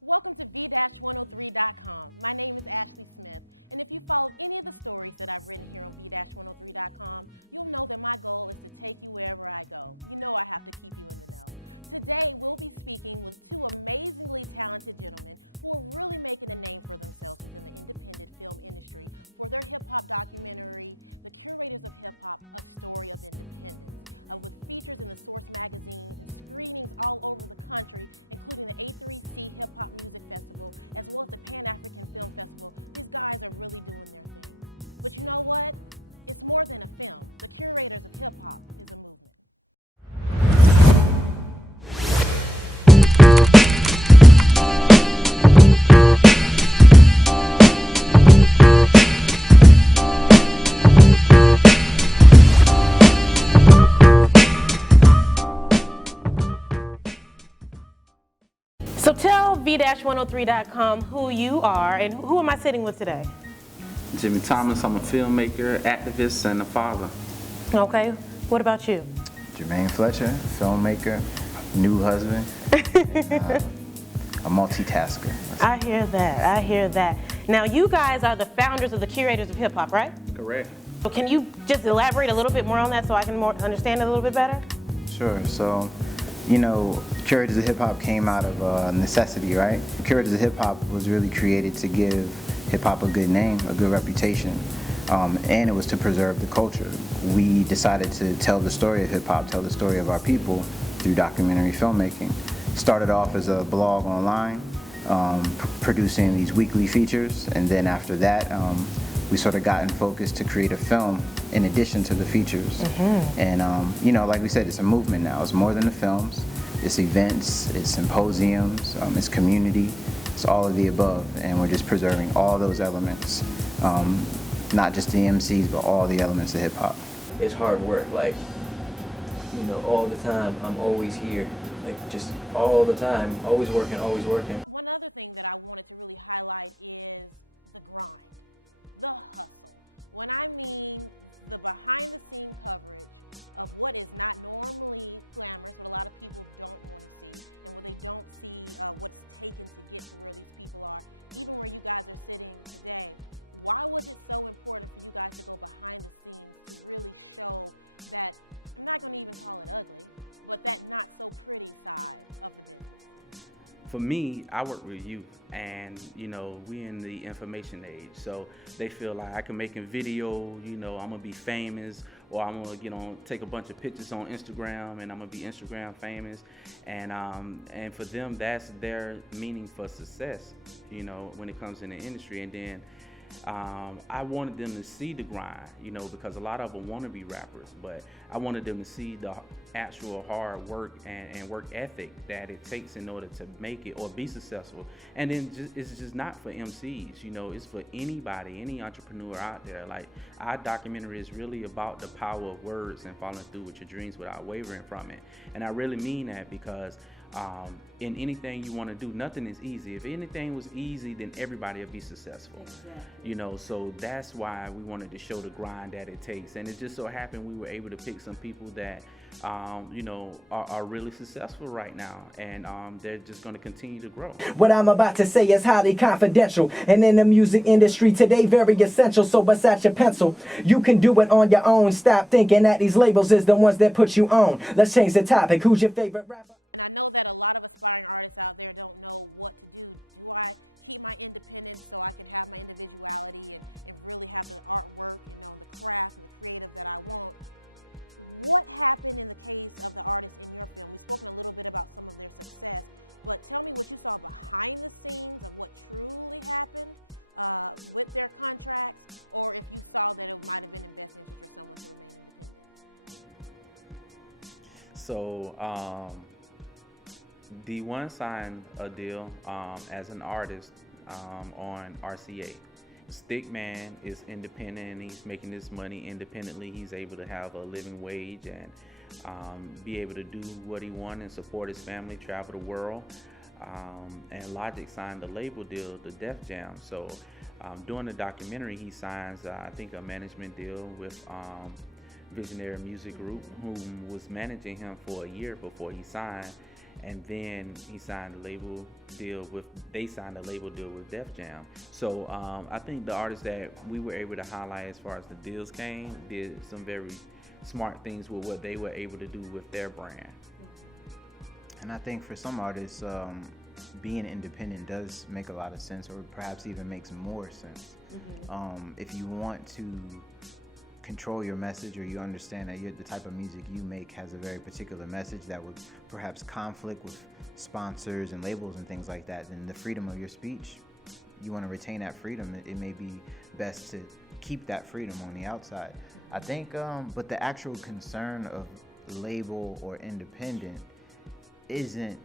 Welcome to V-103.com. My name is Ashley Smith, and if you followed any of the stories that I've written here on V-103.com, you'll know that my goal is to take you wherever I go. You know I have to keep you in the know. Today, we'll be speaking with two amazingly talented gentlemen who are really making a name for themselves within the independent film industry for their hip-hop documentary, The Curators of Hip-Hop, A Story of Independence. With features in the Source magazine and screenings all over the country, including the A3C Hip Hop Music Festival, as well as the Pan-African Film Festival. These guys are really doing their thing. But you know what? It's more than a film. The Curators of Hip Hop is a movement. So tell V-103.com who you are and who am I sitting with today? Jimmy Thomas, I'm a filmmaker, activist, and a father. Okay, what about you? Jermaine Fletcher, filmmaker, new husband, and, a multitasker. I hear that. Now you guys are the founders of the Curators of Hip Hop, right? Correct. So can you just elaborate a little bit more on that so I can understand it a little bit better? Sure. So, Curators of Hip Hop came out of necessity, right? Curators of Hip Hop was really created to give hip hop a good name, a good reputation, and it was to preserve the culture. We decided to tell the story of hip hop, tell the story of our people through documentary filmmaking. Started off as a blog online, producing these weekly features, and then after that, we sort of got in focus to create a film in addition to the features. And like we said, it's a movement now. It's more than the films. It's events, it's symposiums, it's community, it's all of the above, and we're just preserving all those elements, not just the MCs, but all the elements of hip hop. It's hard work, all the time. I'm always here, just all the time, always working, always working. One other thing that I wanted to really highlight is the grind, the hustle. When I mean the behind-the-scene coverage of what is not normally glamorous, what a lot of people don't want to see, and where they don't see what's taken to get to where these people are, even where you guys are sitting today. Why was it so important for you guys to go behind the scenes to really show that, I'm not going to even call it ugly, but that not so pretty side of the business? For me, I work with youth, and we in the information age, so they feel like I can make a video, I'm gonna be famous, or I'm gonna take a bunch of pictures on Instagram, and I'm gonna be Instagram famous, and for them, that's their meaning for success, when it comes in the industry. And then I wanted them to see the grind, because a lot of them want to be rappers, but I wanted them to see the actual hard work and work ethic that it takes in order to make it or be successful. And then it's just not for MCs, it's for anybody, any entrepreneur out there. Like, our documentary is really about the power of words and following through with your dreams without wavering from it. And I really mean that, because in anything you want to do, nothing is easy. If anything was easy, then everybody would be successful. Exactly. So that's why we wanted to show the grind that it takes. And it just so happened we were able to pick some people that are really successful right now, and they're just going to continue to grow. What I'm about to say is highly confidential, and in the music industry today very essential. So bust out your pencil, you can do it on your own. Stop thinking that these labels is the ones that put you on. Let's change the topic. Who's your favorite rapper? And I know that a lot of aspiring artists out there don't know what to do. Do I keep my independence so I can have my individuality and really have the artwork, the craft and the creative that I want? What happened in the case of the artists in your film? We've spoken a little bit about some of their success, but tell me what you saw behind the scenes of what truly happened with their contracts, or if you saw that it might have been in best interest for someone to remain independent. So, D1 signed a deal as an artist on RCA. Stickman is independent, and he's making this money independently. He's able to have a living wage and be able to do what he wants and support his family, travel the world. And Logic signed a label deal, the Def Jam. So during the documentary, he signs, I think, a management deal with Visionary Music Group, who was managing him for a year before he signed. and then he signed a label deal with. They signed a label deal with Def Jam. So I think the artists that we were able to highlight as far as the deals came did some very smart things with what they were able to do with their brand. And I think for some artists, being independent does make a lot of sense, or perhaps even makes more sense. If you want to control your message, or you understand that the type of music you make has a very particular message that would perhaps conflict with sponsors and labels and things like that, then the freedom of your speech, you want to retain that freedom. It may be best to keep that freedom on the outside. I think, but the actual concern of label or independent isn't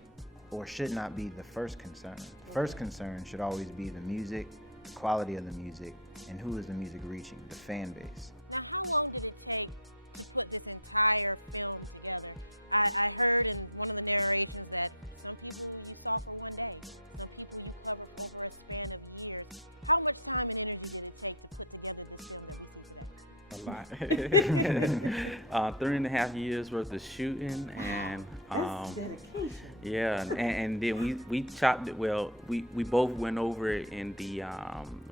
or should not be the first concern. The first concern should always be the music, the quality of the music, and who is the music reaching, the fan base. Now, how long did it take to put this entire film together? I heard in one of the narrations that some people you saw for one day, some people you covered for over a span of years. How much time and energy did it take to put together this film that we see today? A lot. 3.5 years worth of shooting, and That's dedication. yeah, and then we chopped it. Well, we both went over it in the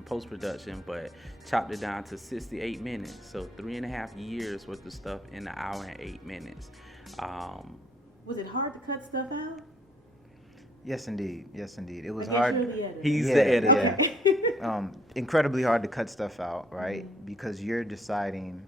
post production, but chopped it down to 68 minutes. So 3.5 years worth of stuff in an hour and 8 minutes. Was it hard to cut stuff out? Yes, indeed. Yes, indeed. It was I guess hard. you're the editor. He's Yeah. the editor. Okay. Incredibly hard to cut stuff out, right? Because you're deciding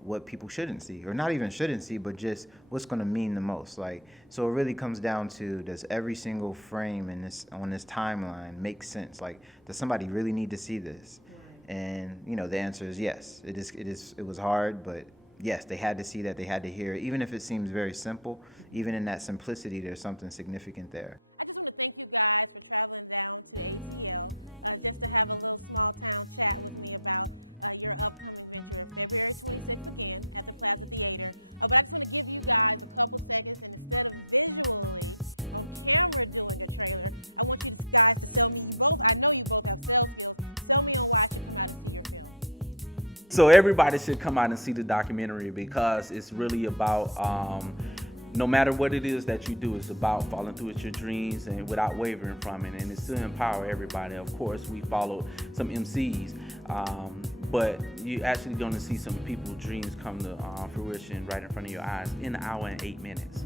what people shouldn't see, or not even shouldn't see, but just what's going to mean the most. Like, so it really comes down to, does every single frame in this on this timeline make sense? Like, does somebody really need to see this? Right. And the answer is yes. It was hard, but yes, they had to see that. They had to hear it, even if it seems very simple. Even in that simplicity, there's something significant there. I just want to thank you guys for traveling down to ATL just to have a little small town chat with me about your upcoming venture, February 26th again at the Plaza Theater. But I just want to give you guys a couple seconds, and instead of visually on camera doing a trailer, I want you guys to sell me, I know you both have sales skills, sell me on why I should come out and see your film. So everybody should come out and see the documentary, because it's really about no matter what it is that you do, it's about following through with your dreams and without wavering from it. And it's to empower everybody. Of course, we followed some MCs, but you're actually going to see some people's dreams come to fruition right in front of your eyes in an hour and 8 minutes.